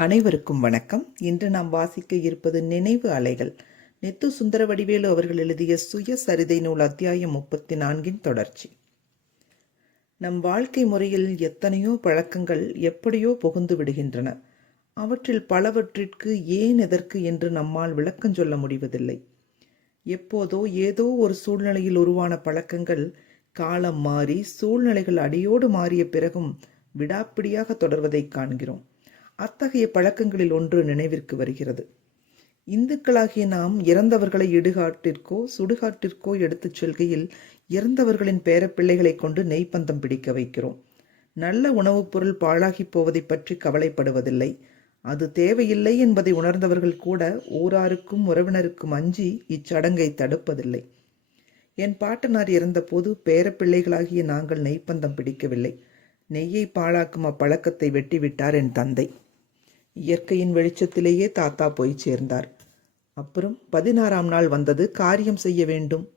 அனைவருக்கும் வணக்கம். இன்று நாம் வாசிக்க இருப்பது நினைவு அலைகள். நெத்து சுந்தர வடிவேலு அவர்கள் எழுதிய சுயசரிதை நூல் அத்தியாயம் முப்பத்தி நான்கின் தொடர்ச்சி. நம் வாழ்க்கை முறையில் எத்தனையோ பழக்கங்கள் எப்படியோ புகுந்து விடுகின்றன. அவற்றில் பலவற்றிற்கு ஏன் எதற்கு என்று நம்மால் விளக்கம் சொல்ல முடிவதில்லை. எப்போதோ ஏதோ ஒரு சூழ்நிலையில் உருவான பழக்கங்கள் காலம் மாறி சூழ்நிலைகள் அடியோடு மாறிய பிறகும் விடாப்பிடியாக தொடர்வதைக் காண்கிறோம். அத்தகைய பழக்கங்களில் ஒன்று நினைவிற்கு வருகிறது. இந்துக்களாகிய நாம் இறந்தவர்களை இடுகாட்டிற்கோ சுடுகாட்டிற்கோ எடுத்துச் செல்கையில் இறந்தவர்களின் பேரப்பிள்ளைகளை கொண்டு நெய்ப்பந்தம் பிடிக்க வைக்கிறோம். நல்ல உணவுப் பொருள் பாழாகி போவதை பற்றி கவலைப்படுவதில்லை. அது தேவையில்லை என்பதை உணர்ந்தவர்கள் கூட ஊராருக்கும் உறவினருக்கும் அஞ்சி இச்சடங்கை தடுப்பதில்லை. என் பாட்டனார் இறந்தபோது பேரப்பிள்ளைகளாகிய நாங்கள் நெய்ப்பந்தம் பிடிக்கவில்லை. நெய்யை பாழாக்கும் அப்பழக்கத்தை வெட்டிவிட்டார் என் தந்தை. இயற்கையின் வெளிச்சத்திலேயே தாத்தா போய் சேர்ந்தார். அப்புறம் பதினாறாம் நாள் வந்தது. காரியம் செய்ய வேண்டும்.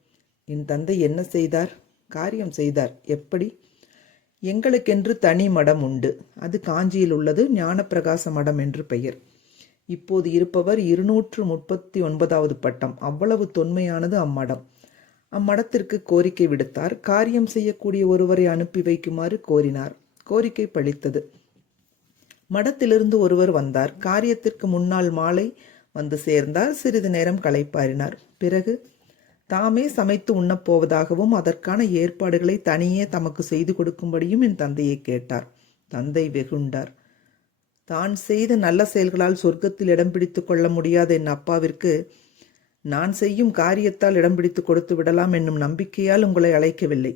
என் தந்தை என்ன செய்தார்? காரியம் செய்தார். எப்படி? எங்களுக்கென்று தனி மடம் உண்டு. அது காஞ்சியில் உள்ளது. ஞானப்பிரகாச மடம் என்று பெயர். இப்போது இருப்பவர் இருநூற்று முப்பத்தி ஒன்பதாவது பட்டம். அவ்வளவு தொன்மையானது அம்மடம். அம்மடத்திற்கு கோரிக்கை விடுத்தார். காரியம் செய்யக்கூடிய ஒருவரை அனுப்பி வைக்குமாறு கோரினார். கோரிக்கை பழித்தது. மடத்திலிருந்து ஒருவர் வந்தார். காரியத்திற்கு முன்னால் மாலை வந்து சேர்ந்தார். சிறிது நேரம் களைப்பாரினார் பிறகு தாமே சமைத்து உண்ணப்போவதாகவும் அதற்கான ஏற்பாடுகளை தனியே தமக்கு செய்து கொடுக்கும்படியும் என் தந்தையை கேட்டார். தந்தை வெகுண்டார். தான் செய்த நல்ல செயல்களால் சொர்க்கத்தில் இடம் பிடித்து கொள்ள முடியாத என் அப்பாவிற்கு நான் செய்யும் காரியத்தால் இடம் பிடித்து கொடுத்து விடலாம் என்னும் நம்பிக்கையால் உங்களை அழைக்கவில்லை.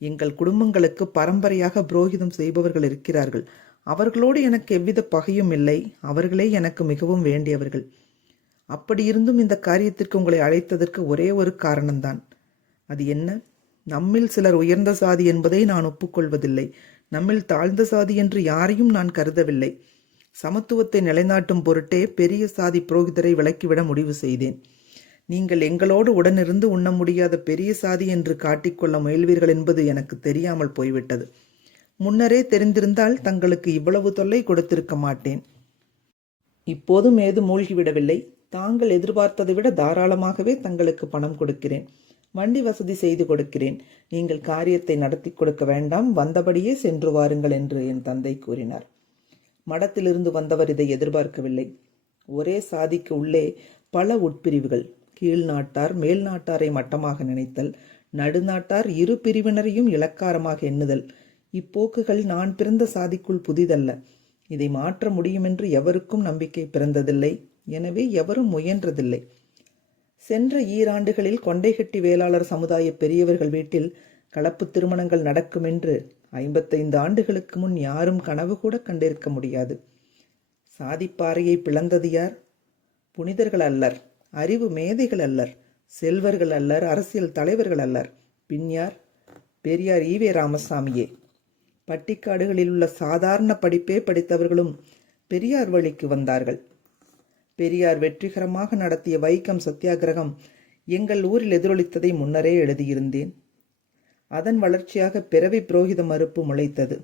எங்கள் குடும்பங்களுக்கு பரம்பரையாக புரோகிதம் செய்பவர்கள் இருக்கிறார்கள். அவர்களோடு எனக்கு எவ்வித பகையும் இல்லை. அவர்களே எனக்கு மிகவும் வேண்டியவர்கள். அப்படி இருந்தும் இந்த காரியத்திற்கு உங்களை அழைத்ததற்கு ஒரே ஒரு காரணம்தான். அது என்ன? நம்மில் சிலர் உயர்ந்த சாதி என்பதை நான் ஒப்புக்கொள்வதில்லை. நம்மில் தாழ்ந்த சாதி என்று யாரையும் நான் கருதவில்லை. சமத்துவத்தை நிலைநாட்டும் பொருட்டே பெரிய சாதி புரோகிதரை விலக்கிவிட முடிவு செய்தேன். நீங்கள் எங்களோடு உடனிருந்து உண்ண முடியாத பெரிய சாதி என்று காட்டிக்கொள்ள முயல்வீர்கள் என்பது எனக்கு தெரியாமல் போய்விட்டது. முன்னரே தெரிந்திருந்தால் தங்களுக்கு இவ்வளவு தொல்லை கொடுத்திருக்க மாட்டேன். இப்போதும் ஏது மூழ்கிவிடவில்லை. தாங்கள் எதிர்பார்த்ததை விட தாராளமாகவே தங்களுக்கு பணம் கொடுக்கிறேன். வண்டி வசதி செய்து கொடுக்கிறேன். நீங்கள் காரியத்தை நடத்தி கொடுக்க வேண்டாம். வந்தபடியே சென்று வாருங்கள் என்று என் தந்தை கூறினார். மடத்திலிருந்து வந்தவர் இதை எதிர்பார்க்கவில்லை. ஒரே சாதிக்கு உள்ளே பல உட்பிரிவுகள். கீழ் நாட்டார் மேல் நாட்டாரை மட்டமாக நினைத்தல் நடுநாட்டார் இரு பிரிவினரையும் இலக்காரமாக எண்ணுதல் இப்போக்குகள் நான் பிறந்த சாதிக்குள் புதிதல்ல. இதை மாற்ற முடியுமென்று எவருக்கும் நம்பிக்கை பிறந்ததில்லை. எனவே எவரும் முயன்றதில்லை. சென்ற ஈராண்டுகளில் கொண்டைகட்டி வேளாளர் சமுதாய பெரியவர்கள் வீட்டில் கலப்பு திருமணங்கள் நடக்கும் என்று ஐம்பத்தைந்து ஆண்டுகளுக்கு முன் யாரும் கனவு கூட கண்டிருக்க முடியாது. சாதிப்பாறையை பிளந்தது யார்? புனிதர்கள் அல்லர் அறிவு மேதைகள் அல்லர் செல்வர்கள் அல்லர் அரசியல் தலைவர்கள் அல்லர். பின்யார் பெரியார் ஈவே ராமசாமியே. பட்டிக்காடுகளில் உள்ள சாதாரண படிப்பே படித்தவர்களும் பெரியார் வழிக்கு வந்தார்கள். பெரியார் வெற்றிகரமாக நடத்திய வைக்கம் சத்தியாகிரகம் எங்கள் ஊரில் எதிரொலித்ததை முன்னரே எழுதியிருந்தேன். அதன் வளர்ச்சியாக பிறவி புரோகித மறுப்பு முளைத்தது.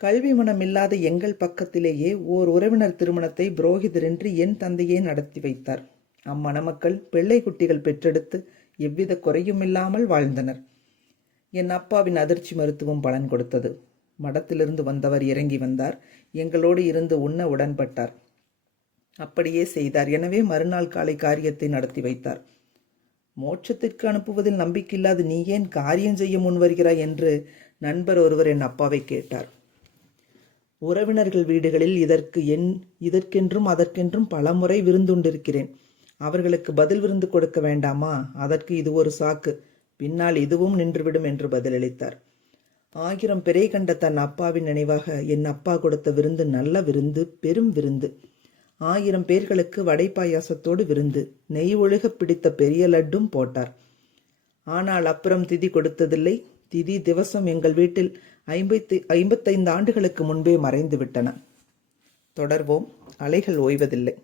கல்வி மனம் இல்லாத எங்கள் பக்கத்திலேயே ஓர் உறவினர் திருமணத்தை புரோகிதரின்றி என் தந்தையே நடத்தி வைத்தார். அம்மணமக்கள் பிள்ளை குட்டிகள் பெற்றெடுத்து எவ்வித குறையும் இல்லாமல் வாழ்ந்தனர். என் அப்பாவின் அதிர்ச்சி மருத்துவம் பலன் கொடுத்தது. மடத்திலிருந்து வந்தவர் இறங்கி வந்தார். எங்களோடு இருந்து உண்ண உடன்பட்டார். அப்படியே செய்தார். எனவே மறுநாள் காலை காரியத்தை நடத்தி வைத்தார். மோட்சத்திற்கு அனுப்புவதில் நம்பிக்கையில்லாது நீ ஏன் காரியம் செய்ய முன் வருகிறாய் என்று நண்பர் ஒருவர் என் அப்பாவை கேட்டார். உறவினர்கள் வீடுகளில் இதற்கு என் இதற்கென்றும் அதற்கென்றும் பலமுறை விருந்துண்டிருக்கிறேன். அவர்களுக்கு பதில் விருந்து கொடுக்க வேண்டாமா? அதற்கு இது ஒரு சாக்கு. பின்னால் இதுவும் நின்றுவிடும் என்று பதிலளித்தார். ஆயிரம் பிறை கண்ட தன் அப்பாவின் நினைவாக என் அப்பா கொடுத்த விருந்து நல்ல விருந்து பெரும் விருந்து. ஆயிரம் பேர்களுக்கு வடை பாயாசத்தோடு விருந்து. நெய் ஒழுக பிடித்த பெரிய லட்டும் போட்டார். ஆனால் அப்புறம் திதி கொடுத்ததில்லை. திதி திவசம் எங்கள் வீட்டில் ஐம்பத்தி ஐம்பத்தைந்து ஆண்டுகளுக்கு முன்பே மறைந்து விட்டன தொடர்வோம். அலைகள் ஓய்வதில்லை.